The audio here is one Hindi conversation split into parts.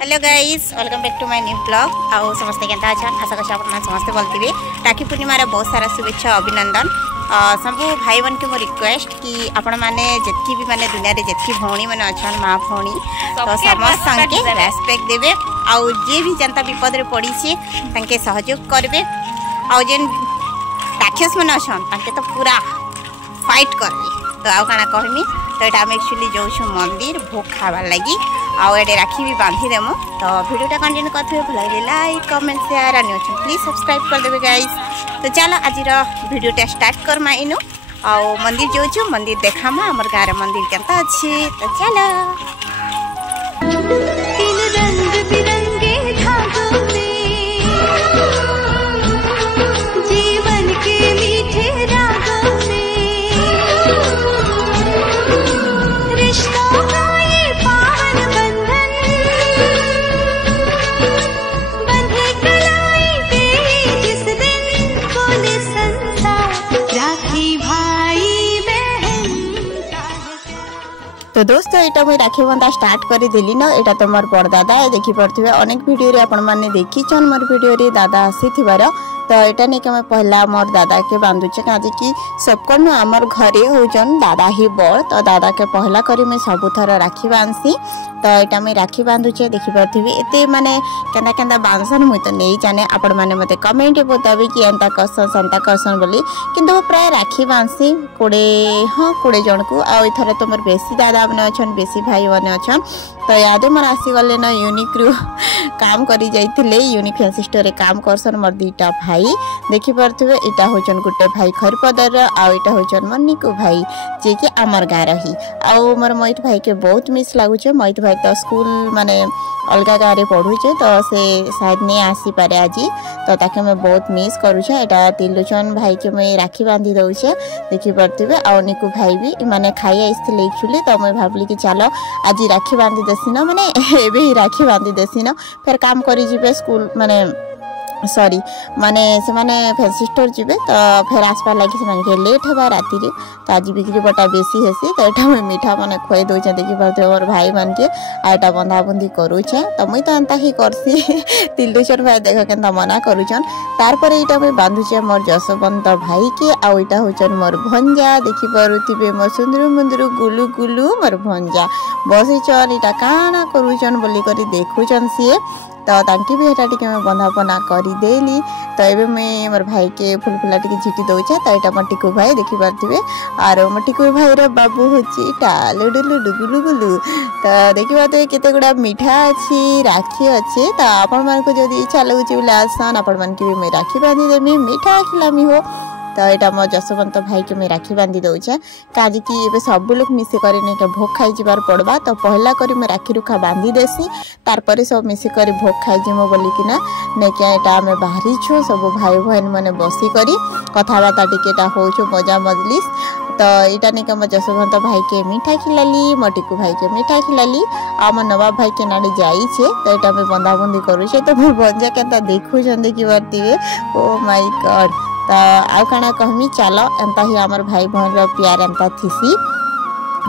Hello guys welcome back to my new blog आउ समस्ते केंता अच्छा आशा करछा आपन समस्ते बोलथिबे राखी पूर्णिमा रे बहुत सारा शुभेच्छा अभिनंदन सबू भाई बहन के मो रिक्वेस्ट कि आपण माने जेतकी भी माने दुनिया रे जेतकी भौणी माने अछन मां भौणी तो समस्त संगे रेस्पेक्ट देबे आउ जे भी जनता विपद रे पड़ी छे तांके सहयोग करबे आउ जेन राक्षस माने अछन तांके तो पूरा फाइट करबे तो आउ काना कहमी तो एटा हम एक्चुअली जो मंदिर भोग खाबार लगी आउ एटे राखी भी बांधी देमु तो वीडियोटा कंटिन्यू करथिबे भल लागे like comment share and please subscribe कर देबे गाइस। तो चलो आज वीडियोटा स्टार्ट करमा इनु आउ मंदिर जो मंदिर देखामा हमर गारे मंदिर केनता अछि तो चलो तीन रंग बिरंगे धागों में जीवन के मीठे रागों में रिश्तों का ये पावन बंधन बंधे कलाई पे जिस दिन बोले संता राखी भाई बहन का। तो दोस्तों एटा मुई राखी बंधा स्टार्ट कर देली न एटा तो मोर बड़दादा देखि पड़थिबे अनेक वीडियो रे आपण माने देखि छन मोर वीडियो रे दादा आसीथिबार तो एटा नहीं कि मैं पहला मोर दादा के बांधुचे काजे कि सबकन आमर घरे होजन दादा ही बड़ तो दादा के पहला करी मैं सबुथर राखी बांधसी तो एटा मैं राखी बांधुचे देखि पड़थिबे एते माने केंदा केंदा बांधसन मुई तो नहीं जाने आपण माने मते कमेंट बताबे कि एंता करसन संता करसन बोली किंतु प्राय राखी बांधसी 20 जन को आ इथर तो मोर बेसी दादा बने अछन बेसी भाई बने अछन तो याद मोर आसी गले न यूनिक रु काम करी जाइथिले यूनिक फैंसी स्टोर रे काम करसन मोर दीटा भाई देखि परथिबे एटा होचन गुटे भाई खरपदर आ एटा होचन मन्निकु भाई जे कि हमर गाँ रही आ मोर मोहित भाई के बहुत मिस लागुचे मोहित भाई तो स्कूल माने अलगा गाँ रे पढुचे तो से शायद नहीं आसी पारे आज तो ताके मैं बहुत मिस करूचे एटा तिलुचन भाई के मैं राखी बांधी दउचे देखि परथिबे आ निकु भाई भी माने खाई आइसथिले एक्चुअली तो मैं भाबली कि चलो आज राखी बांधी देसी न माने एबे ही राखी बांधी देसी न फिर काम करी जिबे स्कूल माने सॉरी माने से माने फैंसी स्टोर जिबे तो फिर आसपार लगी से माने के लेट हेबा राती रे तो आज बिक्री बटा बेसी हेसी तो एटा मैं मीठा माने खोई दोचे देखि परथे और भाई मान के आटा बंधा बंधी करूछे तो मुई तो अंता ही करसी तिलुचन भाई देख केनता मना करूछन तार पर एटा मैं बांधुचे मोर जसवंत भाई के आ एटा होचन मोर भंजा देखि परुथिबे मोर सुंदर मुंदर गुलु गुलु मोर भंजा बसी चल एटा काना करूछन बोली करी देखुछन सिए तो तांकी भी एटा टिके मैं बंधापना करी देली तो एबे मैं मोर भाई के फुल फुला टिके झिटी दउछे तो एटा मोर टिकु भाई देखि परथिबे आरो मोर टिकु भाई रे बाबू होची टालु डुलु डुगुलु गुलु तो देखि परथिबे केते गुडा मीठा अछि राखी अछि तो आपण मन को जदी इच्छा लगुची बोले आसान आपण मन के भी मैं राखी बांधी देमी मीठा खिलामी हो तो एटा मो जसवंत भाई के मैं राखी बांधी दउछे काजी कि एबे सब लोग मिसे करे ने के भोग खाई जिबार पड़बा तो पहला करी मैं राखी रुखा बांधी देसी तार पर सब मिसे करी भोग खाई जिमो बोली कि ना ने के एटा में बाहरी छु सब भाई बहन माने बसी करी कथा बाता टिकेटा होछु मजा मजलिस तो एटा ने के मो जसवंत भाई के मीठा खिलाली मटिकु भाई के मीठा खिलाली आ मो नवाब भाई के नाडी जाई छे तो एटा में बंधा बंधी करू छे तो मोर बंजा केता देखु छन देखि बरतिवे ओ माय गॉड तो आउ काना कहमी चलो एंता ही हमर भाई बहन रो प्यार एंता थिसी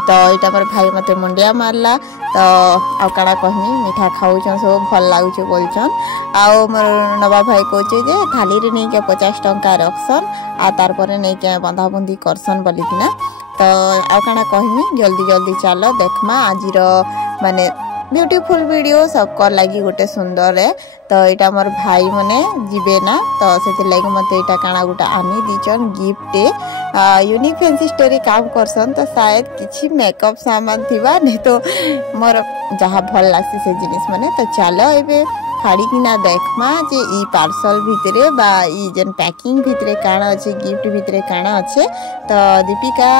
तो एटा हमर भाई मते मुंडिया मारला तो आउ काना कहमी मीठा खाउछन सब भल लागुचे बोलछन आउ मोर नवा भाई कहचे जे थाली रे नै के 50 टंका रखसन आ तार परे नै के बंधा बंधी करसन बोली किना तो आउ काना कहमी जल्दी जल्दी चलो देखमा आजिर माने ब्यूटीफुल वीडियो सबको लगी गोटे सुंदर है तो एटा मोर भाई मने जिबे ना तो से लगी मते एटा काना गोटा आनी दीचन गिफ्ट यूनिक फैंसी स्टोरी काम करसन तो शायद किछि मेकअप सामान थिबा नै तो मोर जहा भल लासी से जिनिस मने तो चलो एबे फाड़ी किना देखमा जे ई पार्सल भितरे बा ई जन पैकिंग भितरे काना अछि गिफ्ट भितरे काना अछि तो दीपिका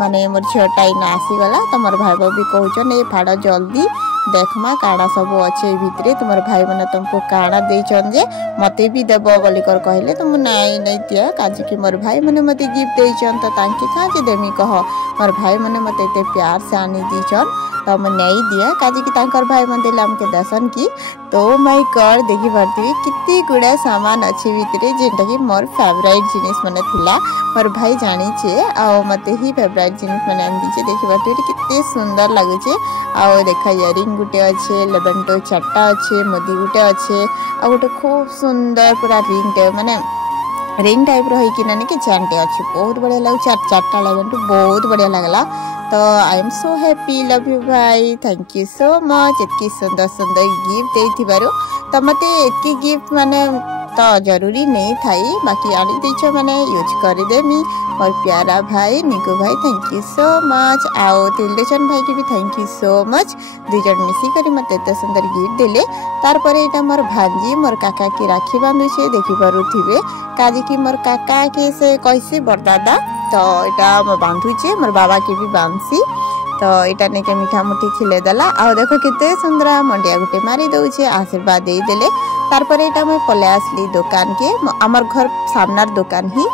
माने मोर छोटा इना आसी गला तो मोर भाई भी कहउछन ए फाड़ा जल्दी देखमा काड़ा सब अच्छे भितरे तुम भाई मैंने तुमको काड़ा देचन जे मते भी देव बोली कर कहले तुम नाई नहीं दिया काजी कि मोर भाई मैंने मते गिफ्ट देचन तो तांके काजे देमी कह मोर भाई मैंने मते एते प्यार से आनी दीचन तो मैं नहीं दिया काजी कि तांकर भाई मन देले हमके दसन की तो माय गॉड देखि परथि कित्ती गुडा सामान अछि भितरे जेंटा कि मोर फेवरेट जिनिस मने थिला मोर भाई जानी छे आ मते ही फेवरेट जिनिस मने आन दिचे देखि परथि कित्ते सुंदर लागु छे आ देखा इयरिंग रिंग गुटे अच्छे लेबेंटो 4टा अच्छे मोदी गुटे अच्छे आ गोटे खूब सुंदर पूरा रिंग टे माने रिंग टाइप रही ना कि चैनटे अच्छी बहुत बढ़िया लगे 4टा लेबेंटो बहुत बढ़िया लगला। तो I am so happy love you भाई थैंक यू सो मच इतनी सुंदर सुंदर गिफ्ट देथिबारो। तो मते इतकी गिफ्ट माने तो जरूरी नहीं थाई बाकी आनी देछ मैंने यूज करदेमी। और प्यारा भाई निकू भाई थैंक यू सो मच आओ तिलदेशन भाई की भी थैंक यू सो मच दुजन मिसिक मत एत सुंदर गिफ्ट देले। तारपर यहाँ मोर भांजी मोर काका की राखी बांधुचे देखिपे काजी की मोर काका के से कैसे बरदादा तो यहाँ बांधुचे मोर बाबा की भी बांधसी। तो यहाँ नहीं के मीठा मुठी खिले देला आओ देखो कितने सुंदर मंडिया गुटे मारी दौचे आशीर्वाद देदेले। तारपर यहाँ मैं पलै आसली दुकान के आमर घर सामनार दुकान ही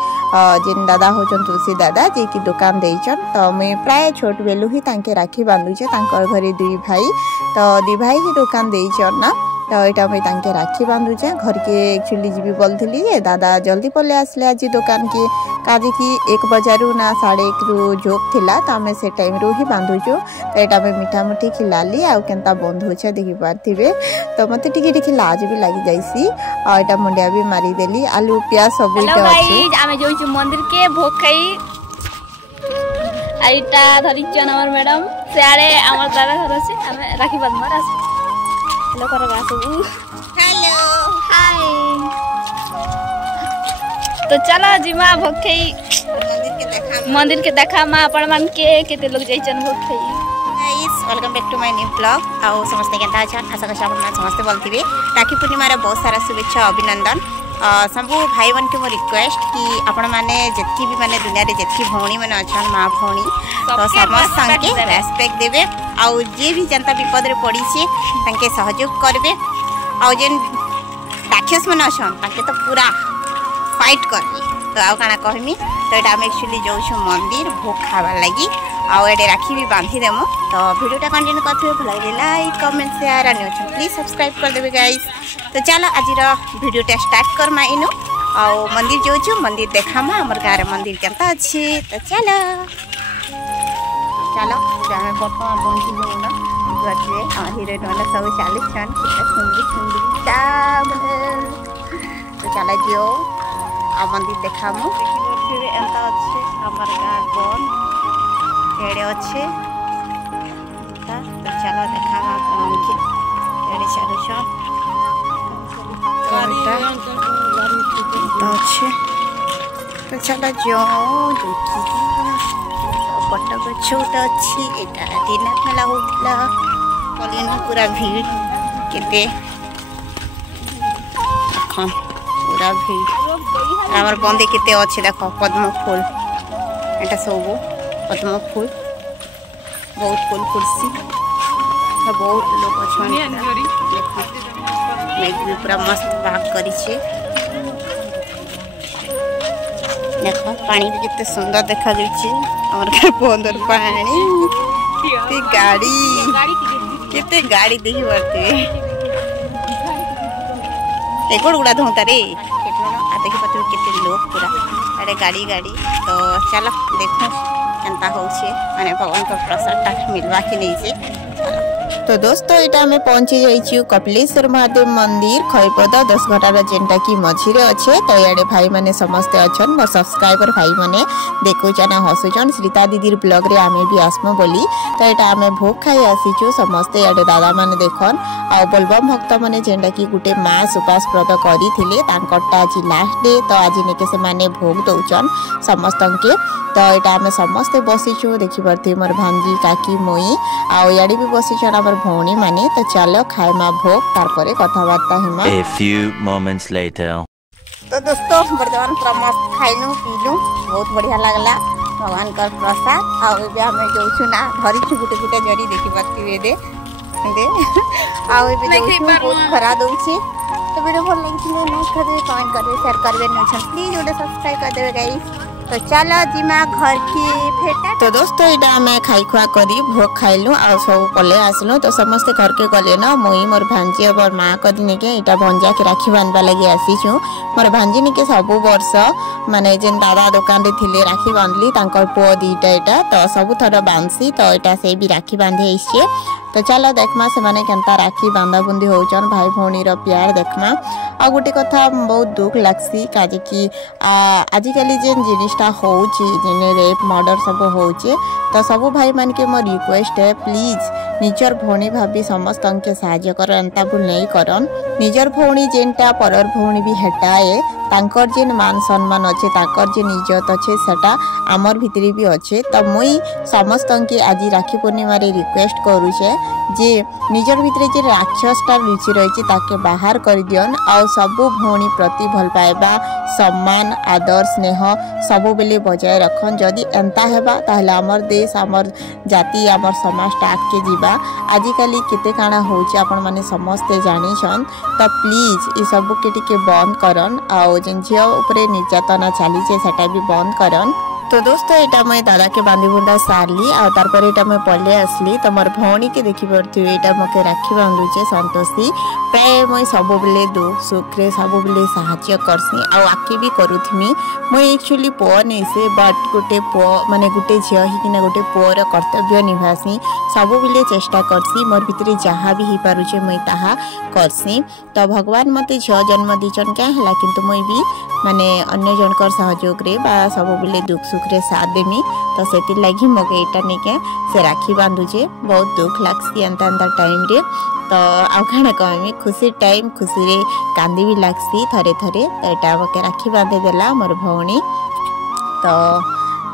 जिन दादा होचन तुलसी दादा जे की दुकान देचन। तो मैं प्राय छोट बेलू ही तांके राखी बांधुचे घरे 2 भाई तो 2 भाई ही दुकान देचन ना। तो यहाँ मैं तांके राखी बांधुचे घर के एक्चुअली जीवी बोलती जे दादा जल्दी पलै आसले आज दुकान के काजी की 1 बजारू ना 1:30 रु जोक थिला तो आम से टाइम रू ही बांधुचु। तो यहाँ मैं मीठा मुठी खिलाली आउ केनता बंद होचे देखि पारथिबे। तो मते टिके टिके लाज भी लागि जाइसी और एटा मुंडिया भी मारी देली आलू प्याज सब इटा अछि। आमे जोइछु मंदिर के भोग खाई आइटा धरिचन हमर मैडम सेआरे हमर दादा घर से आमे राखी बांधमार आस हेलो कर गासु हेलो हाय। तो चलो जिमा भोग खाई मंदिर के देखा मां अपन मान के केते लोग जाइछन भोग खाई। Guys welcome back to my new blog आओ समस्त केनता अछन आशा करछ आपन समस्त बोलथिबे राखी पूर्णिमा रे बहुत सारा शुभेच्छा अभिनंदन। सबू भाई मन के मो रिक्वेस्ट कि आपण माने जत्की भी माने दुनिया रे जत्की भौणी माने अछन मां भौणी तो समस्त संगे रेस्पेक्ट देबे आउ जे भी जनता विपद रे पड़ी छे तांके सहयोग करबे आउ जेन राक्षस माने अछन तांके तो पूरा फाइट करबे। तो आउ काना कहमी तो एटा हम एक्चुअली जाउछु मंदिर भोग खावा लागि आउ एडे राखी भी बांधी देमो। तो वीडियोटा कंटिन्यू करथिबे भल लागे लाइक कमेंट शेयर आ न्यू प्लीज सब्सक्राइब कर देबे गाइस। तो चलो आज वीडियोटा स्टार्ट करमा इनु आउ मंदिर जाउछु मंदिर देखामा हमर गारे मंदिर केनता अछि। तो चलो चलो जामे बप्पा पहुंची जाऊ ना गजे आ हीरे डोला सब 40 छन सुंदर सुंदर दाम। तो चला जियो आ मंदिर देखामु फिर एंता अच्छे हमर गार बन एड़े अच्छे। तो चलो देखामा अपन के एड़े चालू छ तो अच्छे। तो चलो जो देखि पट्टा छोटा अच्छी एटा दिन मेला होतला कलिन पूरा भीड़ केते खन पूरा भीड़ आमर बंदे केते अच्छे देखो पद्म फूल एटा सब पद्म फूल बहुत फूल कुर्सी बहुत लोग अच्छे देखो मेघ भी पूरा मस्त भाग करी छे देखो पानी भी कितने सुंदर देखा जाउछि हमर घर बंदर पानी ते गाड़ी कितने गाड़ी देखि परते एकोड़ गुड़ा धोता रे आ देखि पते कितने लोग पूरा अरे गाड़ी गाड़ी। तो चलो देखो केनता होउछे माने भगवान को प्रसाद मिलवा कि नहीं से। तो दोस्तों यहाँ आम पहुंची जाइए कपिलेश्वर महादेव मंदिर खईपद 10 घटार जेनटा कि मझीरे अच्छे। तो इे भाई मैंने समस्ते अच्छन मोर सब्सक्राइबर भाई मैंने देखुचन हसुचन श्रीता दीदी ब्लॉग रे आमे भी आसमु बोली। तो यहाँ आम भोग खाई आसीचु समस्ते इे दादा मैंने देखन आ बोलबम भक्त मैंने जेनटा कि गोटे मास उपास व्रत करते आज लास्ट डे। तो आज निके से माने भोग दौचन समस्त के। तो यहाँ आम समस्ते बसीचु देखिपे मोर भांजी काकी मोई आड़े भी बसीचन आम भौणी माने। तो चलो खाएमा भोग तारपरे कथबार्ता Hema. A few moments later. तो दोस्तों बर्तमान पूरा मस्त खाइलु पीलु बहुत बढ़िया लगला भगवान का प्रसाद आउ एबे हमें जोछु ना धरिछु गुटे गुटे जरी देखि पाथिबे दे आउ एबे जोछु बहुत खरा दउछि। तो वीडियो भल लागिथिले लाइक करबे कमेंट करबे शेयर करबे न्यूज़ प्लीज ओडे सब्सक्राइब कर देबे गाइस। तो चलो जिमा घर की फेटा। तो दोस्तों इटा हमें खाई खुआ करी भोग खाइलु आ सब पले आसलु। तो समस्ते घर के गले न मुई मोर भांजी और माँ कदिने के इटा भंजा के राखी बांधवा लगी आसीछु। मोर भांजी ने के सब वर्ष माने जेन दादा दुकान रे थिले राखी बांधली तांकर पुओ दीटा इटा तो सब थर बांधसी तो इटा से भी राखी बांधे आइछे। तो चलो देखमा से माने केनता राखी बांधा बुंदी होचन भाई भौणी रो प्यार देखमा। आ गोटे कथा बहुत दुख लागसी काजे कि आजिकली जेन जिनिसटा होची जेन रेप मर्डर सब होचे तो सब भाई मान के मोर रिक्वेस्ट है प्लीज निजर भौणी भाभी समस्त के साहाय्य कर एंता भूल नहीं करन। निजर भौणी जेनटा परर भौणी भी हेटाए तांकर जेन मान सम्मान अच्छे तांकर जेन इज्जत अच्छे सेटा आमर भितरी भी अच्छे। तो मुई समस्त के आज राखी पूर्णिमा रे रिक्वेस्ट करूचे जे निजर भितरे जे राक्षसटा लुचि रही ताके बाहर कर दियन आ सबु भौणी प्रति भल पाइबा सम्मान आदर स्नेह सबु बेले बजाय रखन। जदि एंता हेबा ताहले आमर देश आमर जाति आमर समाज टाक के जीवा। आजिकली केते काना होचे आपण माने समस्ते जानिछन। तो प्लीज ई सबु के टिके बंद करन आ जेन झियो उपरे निर्यातना चली सेटा भी बंद करन। तो दोस्तों एटा मैं दादा के बांधी बुंदा सारली आ तार पर एटा मैं पले आसली तो मोर भौणी के देखि परथि एटा मके राखी बांधुचे संतोषी प्राय मैं सब बेले दुख सुख रे सब बेले सहाय्य करसी आ आके भी करूथमी। मैं एक्चुअली पुओ नहीं से बट गोटे पुओ माने गोटे झियो ही किना गोटे पुओर कर्तव्य निभासी सब बेले चेष्टा करसी मोर भितरे जहाँ भी ही पारुचे मैं ताहा करसी। तो भगवान मते झियो जन्म दीचन क्या हला किंतु मैं भी माने अन्य जनकर सहयोग रे बा सब बेले दुख सुख रे साथ देमी। तो सेति लगी मगे एटा निके से राखी बांधुचे बहुत दुख लागसी अंता टाइम रे। तो आउ काना कहमी खुशी टाइम खुशी रे कांदी भी लागसी थरे थरे। तो एटा मके राखी बांधे देला मोर भौणी। तो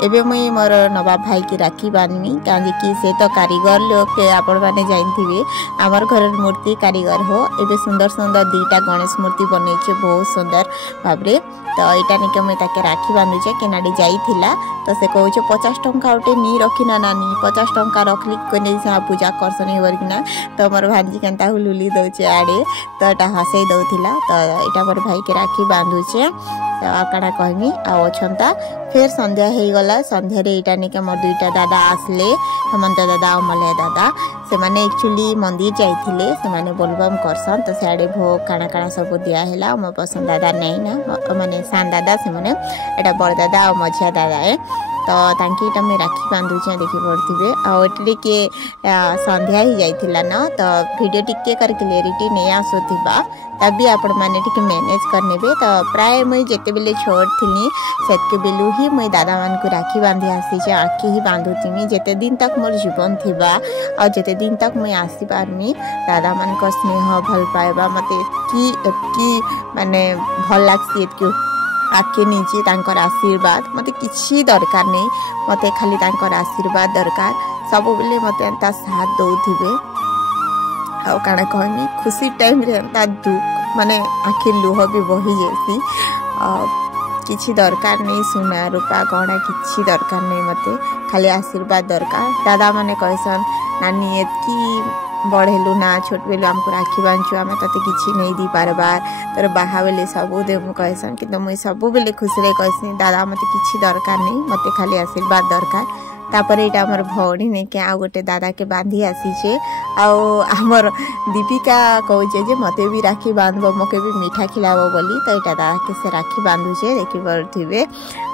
एबे मुई मोर नवाब भाई की राखी बांधमी कांदी कि से तो कारीगर लोग के आपण माने जाइथिबे आमर घर मूर्ति कारीगर हो। एबे सुंदर सुंदर दीटा गणेश मूर्ति बनैछे बहुत सुंदर भाबरे। तो एटा निके मैं ताके राखी बांधुचे केनाडी जाइथिला तो से कहूचे 50 टंका उठे नी रखिना नानी 50 टंका रखली कोने से पूजा करसनी वरकिना। तो मोर भांजी केनता हुलुली दउचे आडे तो एटा हसई दउथिला। तो एटा मोर भाई के राखी बांधुचे। तो आकाड़ा कहमी आ छंता फिर संध्या हो गला संध्या रे एटा निके मोर दुईटा दादा आसले हेमंत दादा और मलय दादा से माने एक्चुअली मंदिर जाइथिले से माने बोलबम करसन। तो सियाडे भोग काना काना सब दिया हैला मो पसंद दादा नहीं ना माने सान दादा से माने एटा बड़ दादा और मझिया दादा है। तो तांकी एटा मैं राखी बांधुचे देखि पड़थिबे आ एटले के संध्या ही जाइथिला ना तो वीडियो टिके कर क्लियरिटी नहीं आसोथिबा तभी आपण माने टिके मैनेज करनेबे। तो प्राय मैं जेते बेले छोड़ थिनी सेतके बेलु ही मैं दादा मान को राखी बांधी आसी आखी ही बांधुथिमी जेते दिन तक मोर जीवन थिबा और जेते दिन तक मैं आसी पारमी दादा मान को स्नेह भल पाइबा मते की माने भल लागसी एतकी आके नीचे तांकर आशीर्वाद मते किछि दरकार नहीं मते खाली तांकर आशीर्वाद दरकार सब बेले मते एंता साथ दउथिबे। आ काना कहमी खुशी टाइम रे एंता दुख माने आखि लुह भी बही जेसी किछि दरकार नहीं सुना रूपा गहना किछि दरकार नहीं मते खाली आशीर्वाद दरकार। दादा माने कहसन नानी एतकी बढ़ेलु ना छोट बेलु हमको राखी बांधु आम ते किसी नहीं दी पारबार तोर बाहा बेले सबू देमु कहसन कि मुई सबू बेले खुशी रे कहसी दादा मते किसी दरकार नहीं मते खाली आशीर्वाद दरकार। तापर एटा हमर भौणी ने के आ गोटे दादा के बांधी आसीचे आमर दीपिका कहूचे जे मते भी राखी बांधबो मके भी मीठा खिलाबो बोली। तो एटा दादा के से राखी बांधुचे देखि पड़थिबे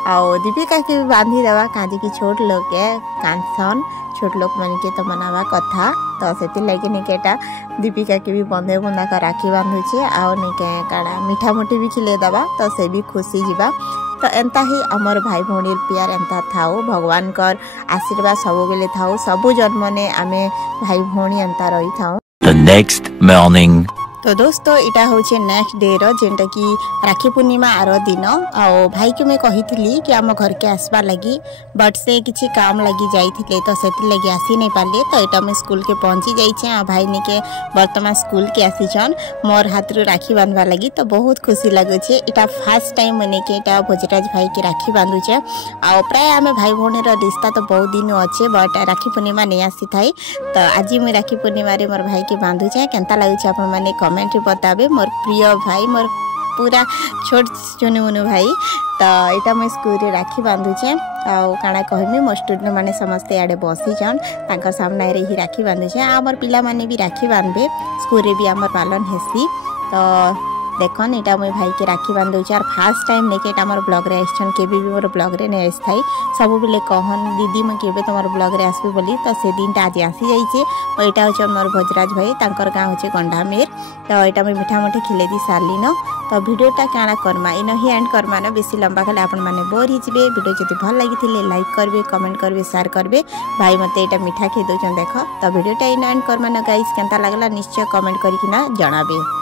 आ दीपिका के भी बांधी देवा काजे कि छोट लोग के कांसन छोट लोग मन के तो मनावा कथा। तो से लगे निकेटा दीपिका के भी बंधे बुंदा का राखी बांधुचे आ निके काड़ा मीठा मुठी भी खिले दबा तो से भी खुशी जीवा। तो एंता ही अमर भाई भौणी प्यार एंता थाओ भगवान कर आशीर्वाद सब बेले थाओ सबु जन्म ने आमे भाई भौणी एंता रही थाओ। The next morning. तो दोस्तों इटा होचे नेक्स्ट डे रो जेंटा कि राखी पूर्णिमा आर दिन आ भाई के मैं कही कि आम घर के आसबा लगी बट से किसी काम लगी जाइथिले तो सेति लगी आसी नहीं पाले। तो इटा मैं स्कूल के पहुंची जाइछे आ भाई ने के वर्तमान स्कूल के आसीछन मोर हाथ रो राखी बांधवा लगी तो बहुत खुशी लगुचे। इटा फर्स्ट टाइम मने के इटा भोजराज भाई के राखी बांधुचे आ प्राय आम भाई भौणी रो रिश्ता तो बहुत दिन अच्छे बट राखी पूर्णिमा नहीं आसी थाई। तो आज मैं राखी पूर्णिमा रे मोर भाई के बांधुचे केनता लगुचे आपण माने कमेंट बताबे। मोर प्रिय भाई मोर पूरा छोट चुनु मुनु भाई तो यहाँ मुझे स्कूल राखी बांधुचे आउ काଣା कहमी मो स्टूडेंट मैंने समस्ते आड़े बसी जान सामने ही राखी बांधुचे आमर पिला माने भी राखी बांधबे स्कूल रे भी आमर पालन हेसी तो देखन यहाँ मुझे भाई के राखी बांधुचे और फास्ट टाइम नहीं कि मोर ब्लॉग रे आइछन केबे भी मोर ब्लॉग रे नहीं आइस्थाई सब बेले कहन दीदी मैं केबे तुम ब्लॉग रे आसबे बोली तो से दिन टा आज आसी जाइए और यहाँ हूँ मोर भोजराज भाई तांकर गाँ हूँ गंडामेर तो यहाँ मुझे मिठा मुठे खिले दी सारली न तो भिडियोटा काଣା करमा इन ही एंड करमा न बेसी लंबा कले आपण माने बोर ही जिवे वीडियो जति भल लागिथिले लाइक करबे कमेंट करबे शेयर करबे भाई मते एटा मिठा खे दोचन देख तो भिडियोटा इन एंड करमा न गाइस केनता लागला निश्चय कमेंट करिकिना जणाबे।